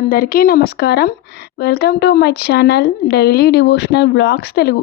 అందరికీ నమస్కారం. Welcome to my channel daily devotional blogs Telugu.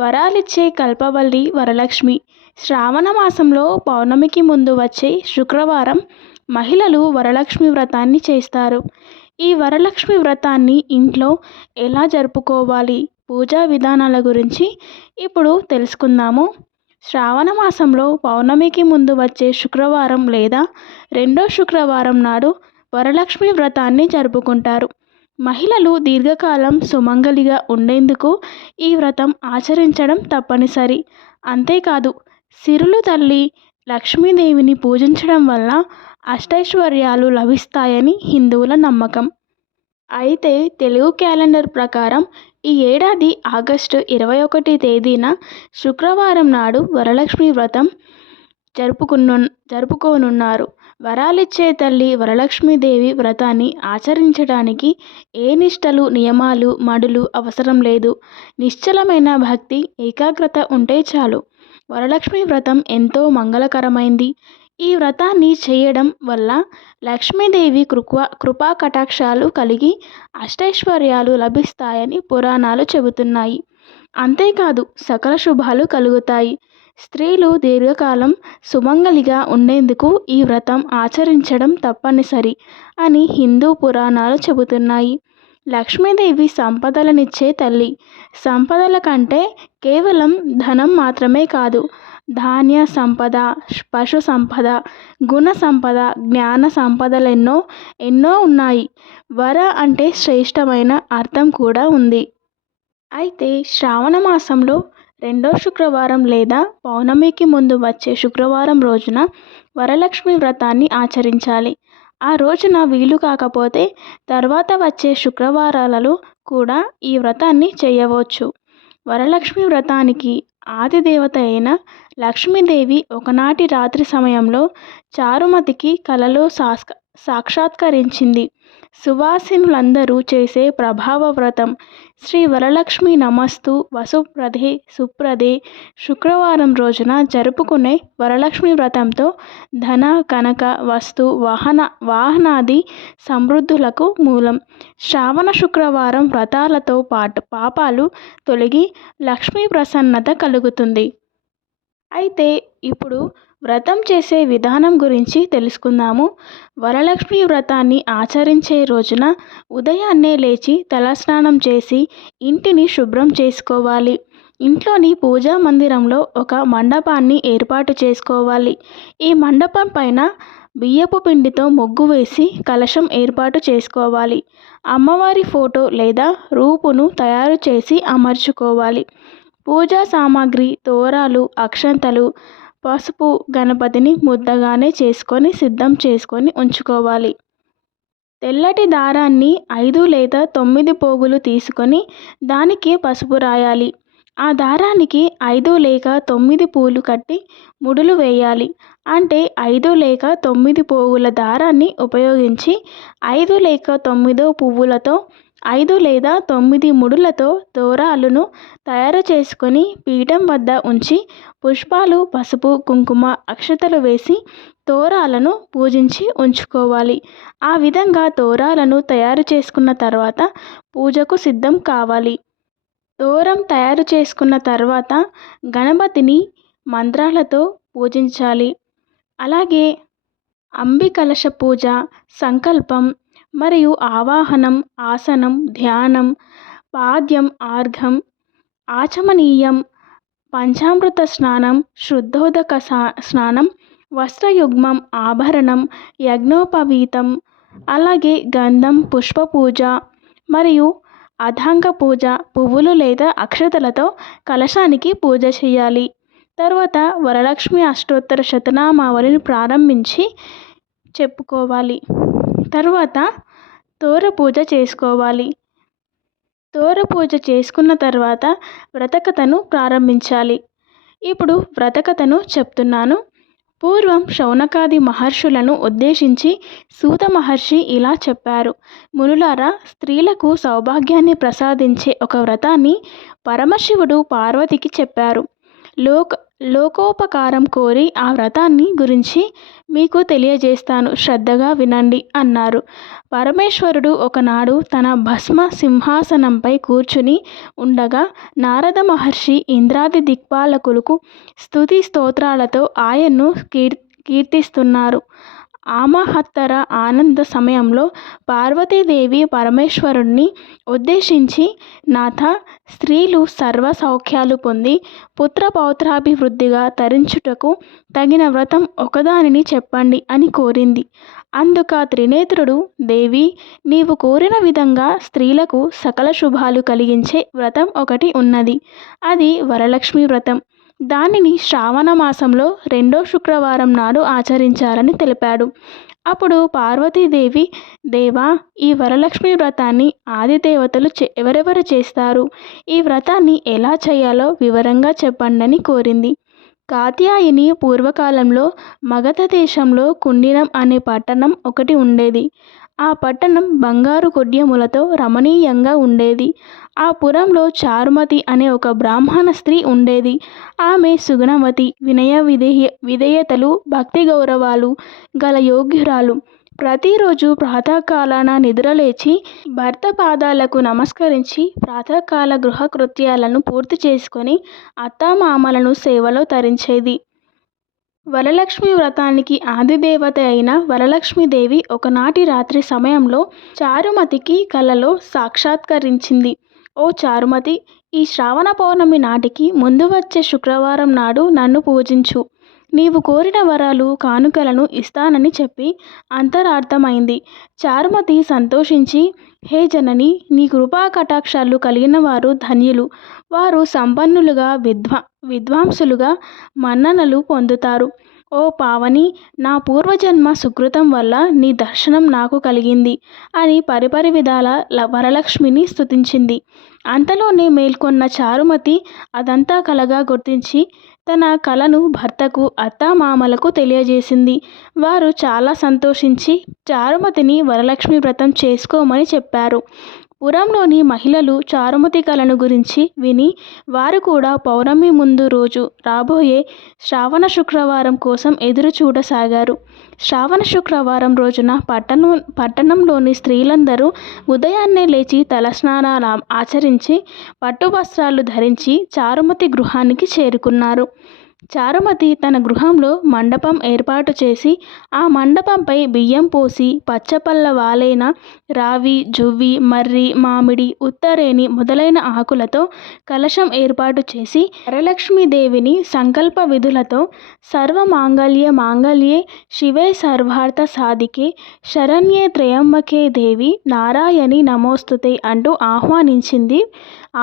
వరాలిచ్చే కల్పవల్లి వరలక్ష్మి. శ్రావణ మాసంలో పౌర్ణమికి ముందు వచ్చే శుక్రవారం మహిళలు వరలక్ష్మి వ్రతాన్ని చేస్తారు. ఈ వరలక్ష్మి వ్రతాన్ని ఇంట్లో ఎలా జరుపుకోవాలి, పూజా విధానాల గురించి ఇప్పుడు తెలుసుకుందాము. శ్రావణ మాసంలో పౌర్ణమికి ముందు వచ్చే శుక్రవారం లేదా రెండో శుక్రవారం నాడు వరలక్ష్మి వ్రతాన్ని జరుపుకుంటారు. మహిళలు దీర్ఘకాలం సుమంగలిగా ఉండేందుకు ఈ వ్రతం ఆచరించడం తప్పనిసరి. అంతేకాదు, సిరులు తల్లి లక్ష్మీదేవిని పూజించడం వల్ల అష్టైశ్వర్యాలు లభిస్తాయని హిందువుల నమ్మకం. అయితే తెలుగు క్యాలెండర్ ప్రకారం ఈ ఏడాది ఆగస్టు 21 తేదీన శుక్రవారం నాడు వరలక్ష్మి వ్రతం జరుపుకోనున్నారు. వరాలిచ్చే తల్లి వరలక్ష్మీదేవి వ్రతాన్ని ఆచరించడానికి ఏ నిష్టలు, నియమాలు, మడులు అవసరం లేదు. నిశ్చలమైన భక్తి, ఏకాగ్రత ఉంటే చాలు. వరలక్ష్మి వ్రతం ఎంతో మంగళకరమైంది. ఈ వ్రతాన్ని చేయడం వల్ల లక్ష్మీదేవి కృపా కటాక్షాలు కలిగి అష్టైశ్వర్యాలు లభిస్తాయని పురాణాలు చెబుతున్నాయి. అంతేకాదు, సకల శుభాలు కలుగుతాయి. స్త్రీలు దీర్ఘకాలం సుమంగలిగా ఉండేందుకు ఈ వ్రతం ఆచరించడం తప్పనిసరి అని హిందూ పురాణాలు చెబుతున్నాయి. లక్ష్మీదేవి సంపదలనిచ్చే తల్లి. సంపదల కంటే కేవలం ధనం మాత్రమే కాదు, ధాన్య సంపద, పశు సంపద, గుణ సంపద, జ్ఞాన సంపదలెన్నో ఉన్నాయి. వర అంటే శ్రేష్టమైన అర్థం కూడా ఉంది. అయితే శ్రావణ మాసంలో రెండో శుక్రవారం లేదా పౌర్ణమికి ముందు వచ్చే శుక్రవారం రోజున వరలక్ష్మి వ్రతాన్ని ఆచరించాలి. ఆ రోజున వీలు కాకపోతే తర్వాత వచ్చే శుక్రవారాలలో కూడా ఈ వ్రతాన్ని చేయవచ్చు. వరలక్ష్మి వ్రతానికి ఆది దేవత అయిన లక్ష్మీదేవి ఒకనాటి రాత్రి సమయంలో చారుమతికి కలలో సాక్షాత్కరించింది. సువాసినులందరూ చేసే ప్రభావ వ్రతం. శ్రీ వరలక్ష్మి నమస్తు వసుప్రదే సుప్రదే శుక్రవారం రోజున జరుపుకునే వరలక్ష్మి వ్రతంతో ధన, కనక, వస్తు, వాహనాది సమృద్ధులకు మూలం. శ్రావణ శుక్రవారం వ్రతాలతో పాటు పాపాలు తొలగి లక్ష్మీ ప్రసన్నత కలుగుతుంది. అయితే ఇప్పుడు వ్రతం చేసే విధానం గురించి తెలుసుకుందాము. వరలక్ష్మి వ్రతాన్ని ఆచరించే రోజున ఉదయాన్నే లేచి తలస్నానం చేసి ఇంటిని శుభ్రం చేసుకోవాలి. ఇంట్లోని పూజా మందిరంలో ఒక మండపాన్ని ఏర్పాటు చేసుకోవాలి. ఈ మండపం పైన బియ్యపు పిండితో ముగ్గు వేసి కలశం ఏర్పాటు చేసుకోవాలి. అమ్మవారి ఫోటో లేదా రూపును తయారు చేసి అమర్చుకోవాలి. పూజా సామాగ్రి, తోరాలు, అక్షంతలు, పసుపు, గణపతిని ముద్దగానే సిద్ధం చేసుకొని ఉంచుకోవాలి. తెల్లటి దారాన్ని 5 లేదా 9 పోగులు తీసుకొని దానికి పసుపు రాయాలి. ఆ దారానికి 5 లేక 9 పూలు కట్టి ముడులు వేయాలి. అంటే 5 లేక 9 పోగుల దారాన్ని ఉపయోగించి 5 లేక 9 పువ్వులతో 5 లేదా 9 ముడులతో తోరాలను తయారు చేసుకొని పీఠం వద్ద ఉంచి పుష్పాలు, పసుపు, కుంకుమ, అక్షతలు వేసి తోరాలను పూజించి ఉంచుకోవాలి. ఆ విధంగా తోరాలను తయారు చేసుకున్న తర్వాత పూజకు సిద్ధం కావాలి. తోరం తయారు చేసుకున్న తర్వాత గణపతిని మంత్రాలతో పూజించాలి. అలాగే అంబికలశ పూజ, సంకల్పం మరియు ఆవాహనం, ఆసనం, ధ్యానం, పాద్యం, ఆర్ఘం, ఆచమనీయం, పంచామృత స్నానం, శుద్ధోదక స్నానం, వస్త్రయుగ్మం, ఆభరణం, యజ్ఞోపవీతం, అలాగే గంధం, పుష్ప పూజ మరియు అథాంగ పూజ, పువ్వులు లేదా అక్షతలతో కలశానికి పూజ చేయాలి. తర్వాత వరలక్ష్మి అష్టోత్తర శతనామావళిని ప్రారంభించి చెప్పుకోవాలి. తర్వాత తోర పూజ చేసుకోవాలి. తోర పూజ చేసుకున్న తర్వాత వ్రతకథను ప్రారంభించాలి. ఇప్పుడు వ్రతకథను చెప్తున్నాను. పూర్వం శౌనకాది మహర్షులను ఉద్దేశించి సూత మహర్షి ఇలా చెప్పారు. మునులారా, స్త్రీలకు సౌభాగ్యాన్ని ప్రసాదించే ఒక వ్రతాన్ని పరమశివుడు పార్వతికి చెప్పారు. లోకోపకారం కోరి ఆ వ్రతాన్ని గురించి మీకు తెలియజేస్తాను, శ్రద్ధగా వినండి అన్నారు. పరమేశ్వరుడు ఒకనాడు తన భస్మ సింహాసనంపై కూర్చుని ఉండగా నారద మహర్షి ఇంద్రాది దిక్పాలకులకు స్తుతి స్తోత్రాలతో ఆయన్ను కీర్తిస్తున్నారు. ఆమహత్తర ఆనంద సమయంలో పార్వతీదేవి పరమేశ్వరుణ్ణి ఉద్దేశించి, నాథ, స్త్రీలు సర్వ సౌఖ్యాలు పొంది పుత్ర పౌత్రాభివృద్ధిగా తరించుటకు తగిన వ్రతం ఒకదానిని చెప్పండి అని కోరింది. అందుక త్రినేత్రుడు, దేవి, నీవు కోరిన విధంగా స్త్రీలకు సకల శుభాలు కలిగించే వ్రతం ఒకటి ఉన్నది. అది వరలక్ష్మి వ్రతం. దానిని శ్రావణ మాసంలో 2వ శుక్రవారం నాడు ఆచరించాలని తెలిపాడు. అప్పుడు పార్వతీదేవి, దేవా, ఈ వరలక్ష్మి వ్రతాన్ని ఆదిదేవతలు ఎవరెవరు చేస్తారు? ఈ వ్రతాన్ని ఎలా చేయాలో వివరంగా చెప్పండని కోరింది. కాత్యాయని పూర్వకాలంలో మగధ దేశంలో కుండినం అనే పట్టణం ఒకటి ఉండేది. ఆ పట్టణం బంగారు కొడ్యములతో రమణీయంగా ఉండేది. ఆ పురంలో చారుమతి అనే ఒక బ్రాహ్మణ స్త్రీ ఉండేది. ఆమె సుగుణవతి, విధేయతలు, భక్తి గౌరవాలు గల యోగ్యురాలు. ప్రతిరోజు ప్రాతకాలాన నిద్రలేచి భర్త పాదాలకు నమస్కరించి ప్రాతకాల గృహకృత్యాలను పూర్తి చేసుకొని అత్తామామలను సేవలో తరించేది. వరలక్ష్మి వ్రతానికి ఆదిదేవత అయిన వరలక్ష్మీదేవి ఒకనాటి రాత్రి సమయంలో చారుమతికి కలలో సాక్షాత్కరించింది. ఓ చారుమతి, ఈ శ్రావణ పౌర్ణమి నాటికి ముందు వచ్చే శుక్రవారం నాడు నన్ను పూజించు. నీవు కోరిన వరాలు, కానుకలను ఇస్తానని చెప్పి అంతరార్థమైంది. చారుమతి సంతోషించి, హే జనని, నీ కృపా కటాక్షాలు కలిగిన వారు ధన్యులు. వారు సంపన్నులుగా, విద్వాంసులుగా మన్ననలు పొందుతారు. ఓ పావని, నా పూర్వజన్మ సుకృతం వల్ల నీ దర్శనం నాకు కలిగింది అని పరిపరి విధాల వరలక్ష్మిని స్తుతించింది. అంతలోనే మేల్కొన్న చారుమతి అదంతా కలగా గుర్తించి తన కలను భర్తకు, అత్తామామలకు తెలియజేసింది. వారు చాలా సంతోషించి చారుమతిని వరలక్ష్మి వ్రతం చేసుకోమని చెప్పారు. పురంలోని మహిళలు చారుమతి కలను గురించి విని వారు కూడా పౌర్ణమి ముందు రోజు రాబోయే శ్రావణ శుక్రవారం కోసం ఎదురు చూడసాగారు. శ్రావణ శుక్రవారం రోజున పట్టణంలోని స్త్రీలందరూ ఉదయాన్నే లేచి తలస్నానాలు ఆచరించి పట్టు వస్త్రాలు ధరించి చారుమతి గృహానికి చేరుకున్నారు. చారుమతి తన గృహంలో మండపం ఏర్పాటు చేసి ఆ మండపంపై బియ్యం పోసి పచ్చపల్ల వాలైన రావి, జువ్వి, మర్రి, మామిడి, ఉత్తరేణి మొదలైన ఆకులతో కలశం ఏర్పాటు చేసి వరలక్ష్మీదేవిని సంకల్ప విధులతో సర్వమాంగళ్య మాంగళ్యే శివే సర్వార్థ సాధికే శరణ్యే త్రయంబకే దేవి నారాయణి నమోస్తుతే అంటూ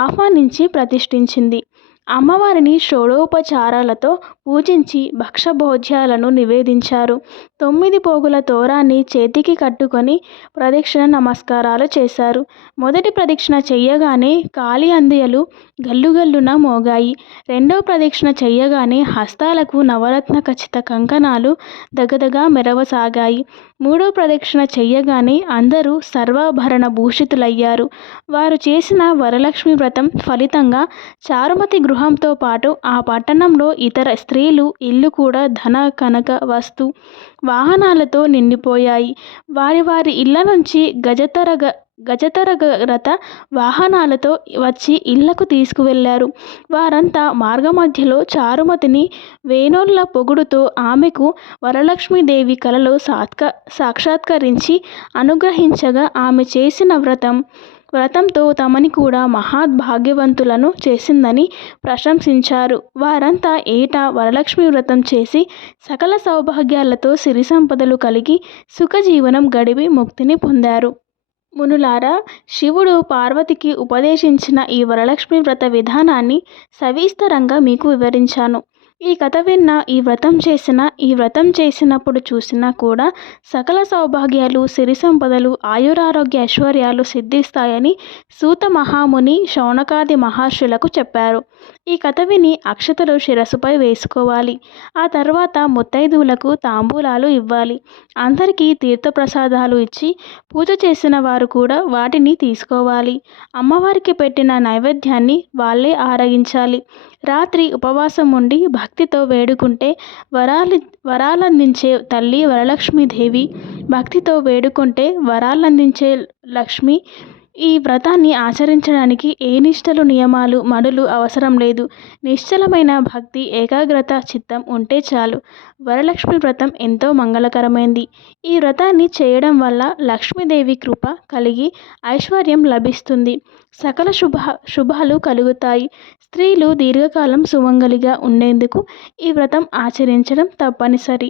ఆహ్వానించి ప్రతిష్ఠించింది. అమ్మవారిని షోడోపచారాలతో పూజించి భక్షభోజ్యాలను నివేదించారు. 9 పోగుల తోరాన్ని చేతికి కట్టుకొని ప్రదక్షిణ నమస్కారాలు చేశారు. మొదటి ప్రదక్షిణ చెయ్యగానే కాలి అందియలు గల్లుగల్లున మోగాయి. రెండవ ప్రదక్షిణ చెయ్యగానే హస్తాలకు నవరత్న ఖచిత కంకణాలు దగదగా మెరవసాగాయి. మూడో ప్రదక్షిణ చెయ్యగానే అందరూ సర్వాభరణ భూషితులయ్యారు. వారు చేసిన వరలక్ష్మి వ్రతం ఫలితంగా చారుమతి గృహంతో పాటు ఆ పట్టణంలో ఇతర స్త్రీలు ఇల్లు కూడా ధన, కనక, వస్తు, వాహనాలతో నిండిపోయాయి. వారి ఇళ్ల నుంచి గజతరగత వాహనాలతో వచ్చి ఇళ్లకు తీసుకువెళ్లారు. వారంతా మార్గమధ్యలో చారుమతిని వేణోళ్ల పొగుడుతో ఆమెకు వరలక్ష్మీదేవి కలలో సాక్షాత్కరించి అనుగ్రహించగా ఆమె చేసిన వ్రతంతో తమని కూడా మహాద్భాగ్యవంతులను చేసిందని ప్రశంసించారు. వారంతా ఏటా వరలక్ష్మి వ్రతం చేసి సకల సౌభాగ్యాలతో సిరి సంపదలు కలిగి సుఖజీవనం గడిపి ముక్తిని పొందారు. మునులారా, శివుడు పార్వతికి ఉపదేశించిన ఈ వరలక్ష్మి వ్రత విధానాన్ని సవిస్తరంగా మీకు వివరించాను. ఈ కథ విన్నా, ఈ వ్రతం చేసినప్పుడు చూసినా కూడా సకల సౌభాగ్యాలు, సిరి సంపదలు, ఆయురారోగ్య ఐశ్వర్యాలు సిద్ధిస్తాయని సూత మహాముని శౌనకాది మహర్షులకు చెప్పారు. ఈ కథ విని అక్షతలు శిరస్సుపై వేసుకోవాలి. ఆ తర్వాత ముత్తైదువులకు తాంబూలాలు ఇవ్వాలి. అందరికీ తీర్థప్రసాదాలు ఇచ్చి పూజ చేసిన వారు కూడా వాటిని తీసుకోవాలి. అమ్మవారికి పెట్టిన నైవేద్యాన్ని వాళ్ళే ఆరగించాలి. రాత్రి ఉపవాసం ఉండి భక్తితో వేడుకుంటే వరాలందించే తల్లి వరలక్ష్మీదేవి. భక్తితో వేడుకుంటే వరాలందించే లక్ష్మి. ఈ వ్రతాన్ని ఆచరించడానికి ఏ నిష్టలు, నియమాలు, మడులు అవసరం లేదు. నిశ్చలమైన భక్తి, ఏకాగ్రత చిత్తం ఉంటే చాలు. వరలక్ష్మి వ్రతం ఎంతో మంగళకరమైంది. ఈ వ్రతాన్ని చేయడం వల్ల లక్ష్మీదేవి కృప కలిగి ఐశ్వర్యం లభిస్తుంది. సకల శుభాలు కలుగుతాయి. స్త్రీలు దీర్ఘకాలం సుమంగలిగా ఉండేందుకు ఈ వ్రతం ఆచరించడం తప్పనిసరి.